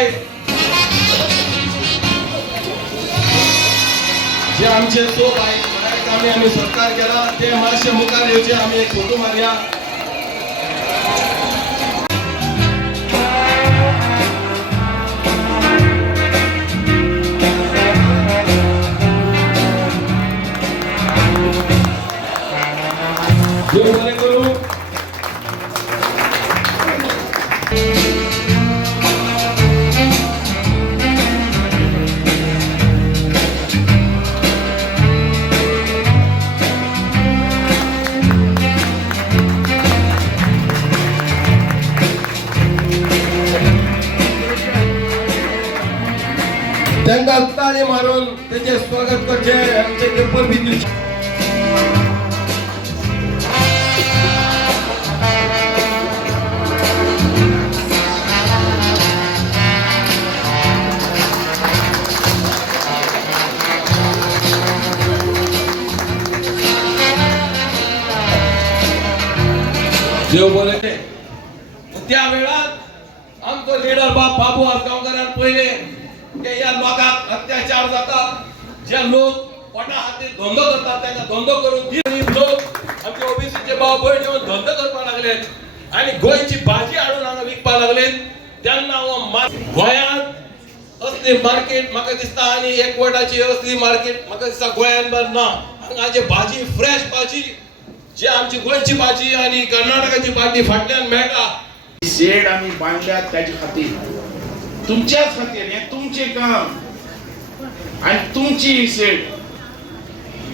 आहे जे आमचे सोप आहेत आम्ही सत्कार केला ते मासे मुखार आम्ही एक फोटो मारूया. त्यांना ताली मारून त्याचे स्वागत करते आमचे पेपर बिंदू. देव बोले त्या वेळात आमचो लीडर बाबू आसगावकरांनी पहिले के या लोकांक अत्याचार जातात जे लोक पोटा हाती धंदो करतात त्यांना धंदो करून गरीब लोक आमचे ओबीसीचे भाव भयण येऊन धंदो करपाक लागलेत आणि गोयची भाजी हाडून हांगा विकपाक लागलेत. त्यांना गोंयांत असली मार्केट म्हाका दिसता आनी एकवटाची असली मार्केट म्हाका दिसता गोंयांत बर ना. हांगाची भाजी फ्रेश भाजी जी आमची गोंयची भाजी आणि कर्नाटकाची भाजी फाटल्यान मेळटा. शेड आम्ही बांधल्यात त्याच्या खातीर तुमच्याच खातीर हे तुमचे काम आणि तुमची शेड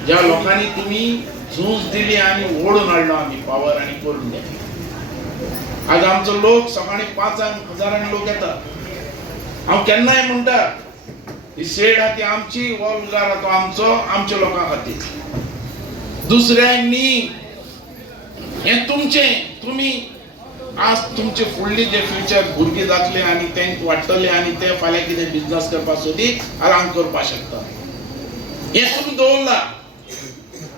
ज्या लोकांनी तुम्ही झूज दिली आणि ओढून हाडलो आम्ही पावर आणि करून द्या. आज आमचो लोक सकाळी 5,000 लोक येतात. हांव केन्नाय म्हणटा ही शेड आहा ती आमची हो उजार तो आमचो आमच्या लोकां खातीर. दुसऱ्यांनी हे तुमचे तुम्ही आज तुमचे फुडली जे फ्युचर भुरगे जातले आणि ते वाडटले आणि ते फाल्यां कितें बिझनेस करपाक सोदीत आराम करपाक शकता हे तुम्ही दवरला.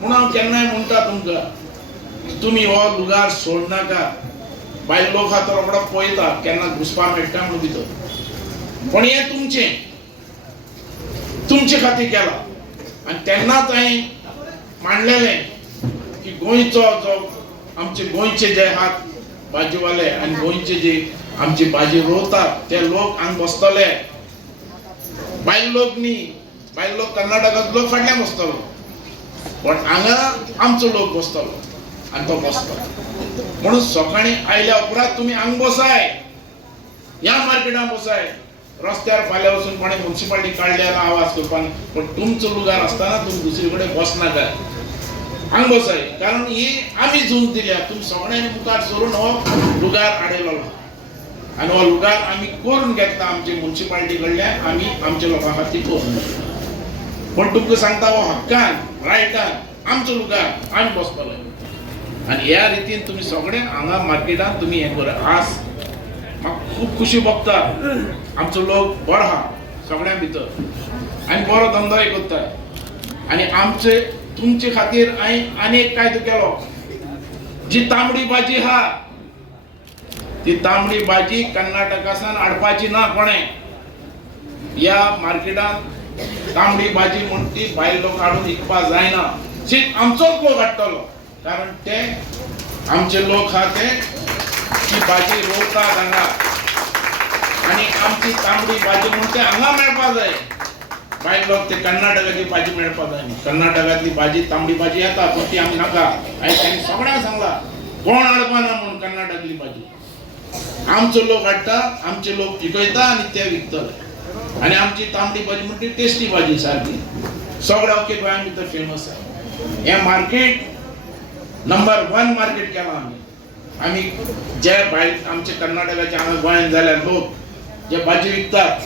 म्हणून हांव केन्नाय म्हणटा तुमकां तुम्ही हो लुगार सोडनाका. भायल लोक हा तो रोखडो पळयता केन्ना घुसपाक मेळटा म्हणून भितर पण हे तुमचे खातीर केला आणि तेन्नाच हांवें मांडलेलें की गोंयचो जो आमचे गोंयचे जे हात भाजीवाले आणि गोंयचे जे आमची भाजी रोवतात ते लोक हांगा बसतले. भायल लोक न्ही भायल लोक कर्नाटकात लोक फाटल्यान बसतलो पण हांगा आमचो लोक बसतलो आणि तो बसतलो. म्हणून सकाळी आयल्या उपरांत तुमी हांगा बसाय ह्या मार्केटान बसाय. रस्त्यार फाल्यां वचून कोणी म्युनिसिपालिटी काडल्यार आवाज करपाक पण तुमचो लुगार आसतना तुमी दुसरे कडेन बसनाका हांगा बसाय. कारण ही आमी झूज दिल्या. तुमी सगळ्यांनी मुखार सरून हो लुगार हाडयलो आणि हो लुगार आमी करून घेतला आमचे म्युनिसिपालिटी कडल्यान आमी आमच्या लोकां खातीर करून पण तुमकां सांगता हो हक्कान रायटान आमचो लुगार आमी बसतले आणि ह्या रितीन तुमी सगळे हांगा मार्केटान तुमी हें करा. आज म्हाका खूब खुशी भोगता आमचो लोक बरो आहा सगळ्यां भितर आनी बरो धंदोय करता आणि आमचे तुमचे खातीर हांवें आनी एक कायदो केलो. जी तांबडी भाजी आहा ती तांबडी भाजी कर्नाटकासान हाडपाची ना कोणें. ह्या मार्केटान तांबडी भाजी म्हण ती भायल लोक हाडून विकपाक जायना. सीट आमचोच लोक हाडटलो कारण ते आमचे लोक आहा ते ती भाजी रोवतात हांगा आणि आमची तांबडी भाजी म्हण ते हांगा मेळपाक जाय. भायल लोक ते कर्नाटकाची भाजी मेळपाक जाय. कर्नाटकातली भाजी तांबडी भाजी येता पण ती आमी नाका. हांवें तांणी सगळ्यांक सांगला कोण हाडपाना म्हणून कर्नाटकातली भाजी. आमचो लोक हाडटा आमचे लोक पिकयता आणि ते विकतले आणि आमची तांबडी भाजी म्हणजे टेस्टी भाजी सारकी सगळ्या ओके गोंया भितर फेमस आहे. हे मार्केट नंबर 1 मार्केट केला आमी जे भायर आमचे कर्नाटकाचे हांगा गोंयांत जाल्यार लोक जे भाजी विकतात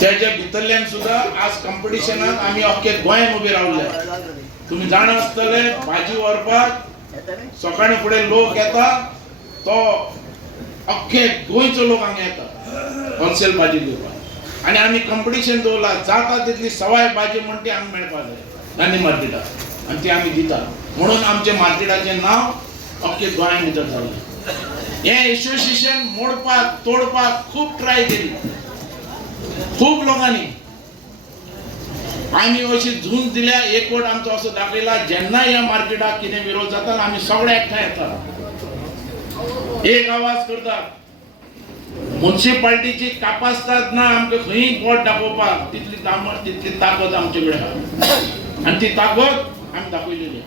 त्याच्या भितरल्यान सुद्धा आज कॉम्पिटिशनात आमी अख्खे गोंयांत उबे रावले. तुम्ही जाण आसतले भाजी व्हरपाक सकाळी फुडें लोक येता तो अख्खे गोंयचो लोक हांगा येता होलसेल भाजी घेवपाक आणि आमी कॉम्पिटिशन दवरला जाता तितली सवाय भाजी म्हण ती हांगा मेळपाक जाय गांधी मार्केटात आणि ती आमी दिता. म्हणून आमच्या मार्केटाचें नांव अख्खे गोंया भितर जालें. हे असोसिएशन मोडपाक तोडपाक खूप ट्राय केली, खूप लोकांनी. आम्ही अशी झूंज दिल्या, एकवट आमचो असो दाखयला, जेन्ना या मार्केटाक कितें विरोध जाता आम्ही सगळे एकठांय येतात, एक आवाज करतात. म्युनिसिपालिटीची कापासतात ना आमकां खंय बोट दाखोवपाक तितली ताकद आमचे कडेन आहा आणि ती ताकद आमी दाखयलेली.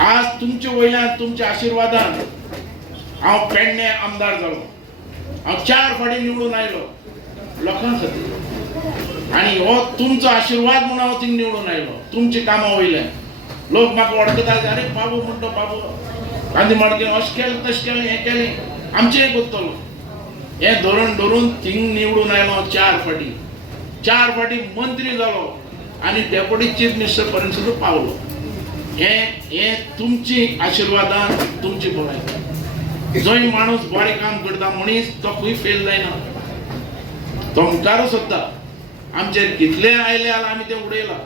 आज तुमच्या वयल्यान तुमच्या आशिर्वादान हांव पेडणे आमदार जालो. हांव 4 फावटी निवडून आयलो लोकां खातीर आणि हो तुमचो आशिर्वाद म्हणून हांव थिंग निवडून आयलो तुमची कामां वयल्यान. लोक म्हाका वळखतात, अरे बाबू म्हणतो बाबू गांधी माडके अशें केलें तशें केलें हें केलें आमचें करतलो. हे धरून थिंग निवडून आयलो 4 फावटी मंत्री जालो आणि डेप्युटी चीफ मिनिस्टर पर्यंत सुद्दां पावलो. हे तुमची आशिर्वादान तुमची भलायकी. जो माणूस बरें काम करता मनीस तो खंय फेल जायना, तो मुखारूच वता. आमचे कितले आयले जाल्यार आमी ते उडयला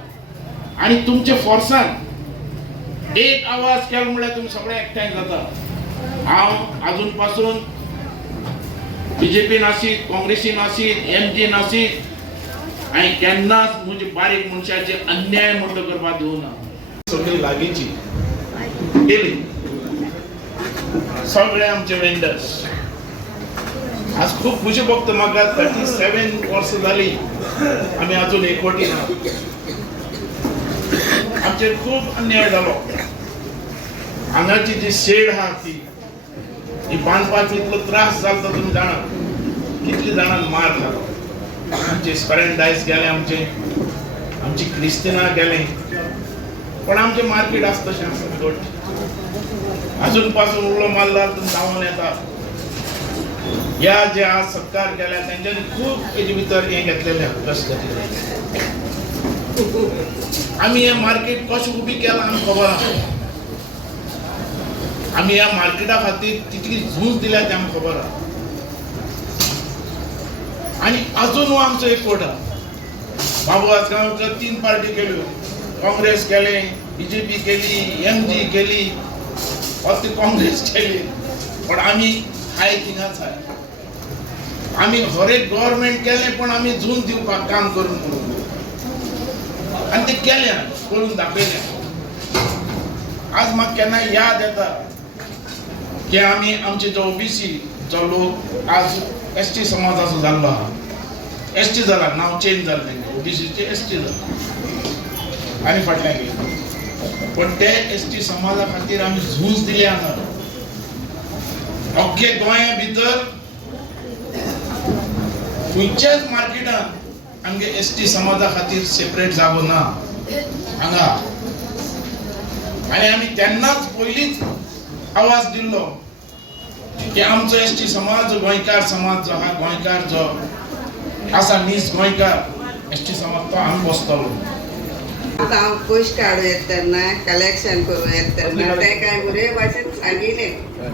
आणि तुमच्या फोर्सान एक आवाज केलो म्हणल्यार तुमी सगळे एकठांय जाता. हांव अजून पासून बीजेपी नासीत, काँग्रेसी नासीत, एमजी नासीत आणि केन्नाच म्हणजे बारीक मनशाचे अन्याय म्हणतो करपाक दिवना. सगळी लागींची गेली, सगळे आमचे वेंडर्स. आज खूप खुशी भोगता म्हाका. 37 वर्सां जाली आमी अजून एकवटी ना. आमचेर खूप अन्याय जालो. हांगाची जी शेड आहा ती बांदपाक इतलो त्रास जालो तुम्ही जाणा. कितले जाणांक मार जालो. आमचे स्पॅरेंडायज गेले, आमची क्रिस्तिना गेले, पण आमचे मार्केट आसा तशें आसा दोट. अजून पासून उलो मारला जावन येता. ह्या जे आज सत्कार केल्या तेंच्यांनी खूप हेजे भितर हें घेतलेलें कश्ट घेतलेले. आमी हें मार्केट कशें उबी केलां आमकां खबर आहा. आमी ह्या मार्केटा खातीर तितली झूज दिल्या तें आमकां खबर आहा. आणि अजून हो आमचो एकवट आहा. बाबू आसगांवकर 3 पार्टी केल्यो. काँग्रेस केले, बीजेपी केली, एमजी केली, फक्त काँग्रेस केली, पण आमी हाय थिंगाच हाय. आमी हर एक गव्हर्नमेंट केलें पण आमी झूज दिवपाक काम करून आणि ते केलें करून दाखयलें. आज म्हाका केन्ना याद येता की आमी आमचे जो ओबीसी जो लोक आज एसटी समाजाचो जाल्लो आहा. एसटी जाला, नांव चेंज जालें तेंगे, ओबीसीचे एसटी जालें आनी फाटल्यान गेले. पण ते एसटी समाजा खातीर आमी झूज दिले हांगा. अख्खे गोंया भितर खंयच्याच मार्केटान आमगे एसटी समाजा खातीर सेपरेट जागो ना हांगा. आनी आमी तेन्नाच पयलींच आवाज दिल्लो की आमचो एसटी समाज गोंयकार समाज जो आहा, गोंयकार जो आसा नीज गोंयकार एसटी समाज तो आमी बसतलो. हांव पयशे काडूं येता तेन्ना कलेक्शन करूं येता तेन्ना ते काय बरे भाशेन सांगिल्लें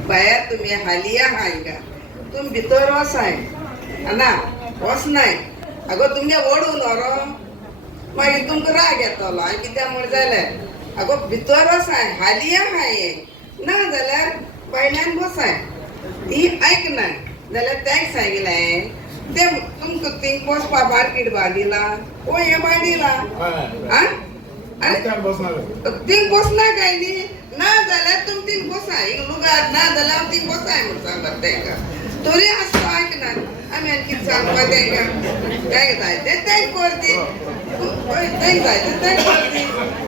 भायर तुमी हालिया आहा हिंगा, तुमी भितर वसाय ना वचनाय. आगो तुमगे ओडून व्हरो मागीर तुमकां राग येतलो. आनी कित्याक म्हण जाल्यार आगो भितर वसाय हालिया आहा हे ना जाल्यार भायल्यान बसाय. ही ऐकना जाल्यार तेंक सांगिल्लें ते तुमकां थिंग बसपा मार्केट बांदिला ओ हे बांदिला थिंग बसना काय न्ही. ना जाल्यार तुमी थिंग बसाय हिंग लुगार ना जाल्यार हांव थिंग बसाय म्हण सांगता तेंकां. तरी आसतो ऐकना. आमी आनी कितें सांगपा तेंकां. तेंक जाय तें तेंक करती, तेंक जाय तें तेंक करती.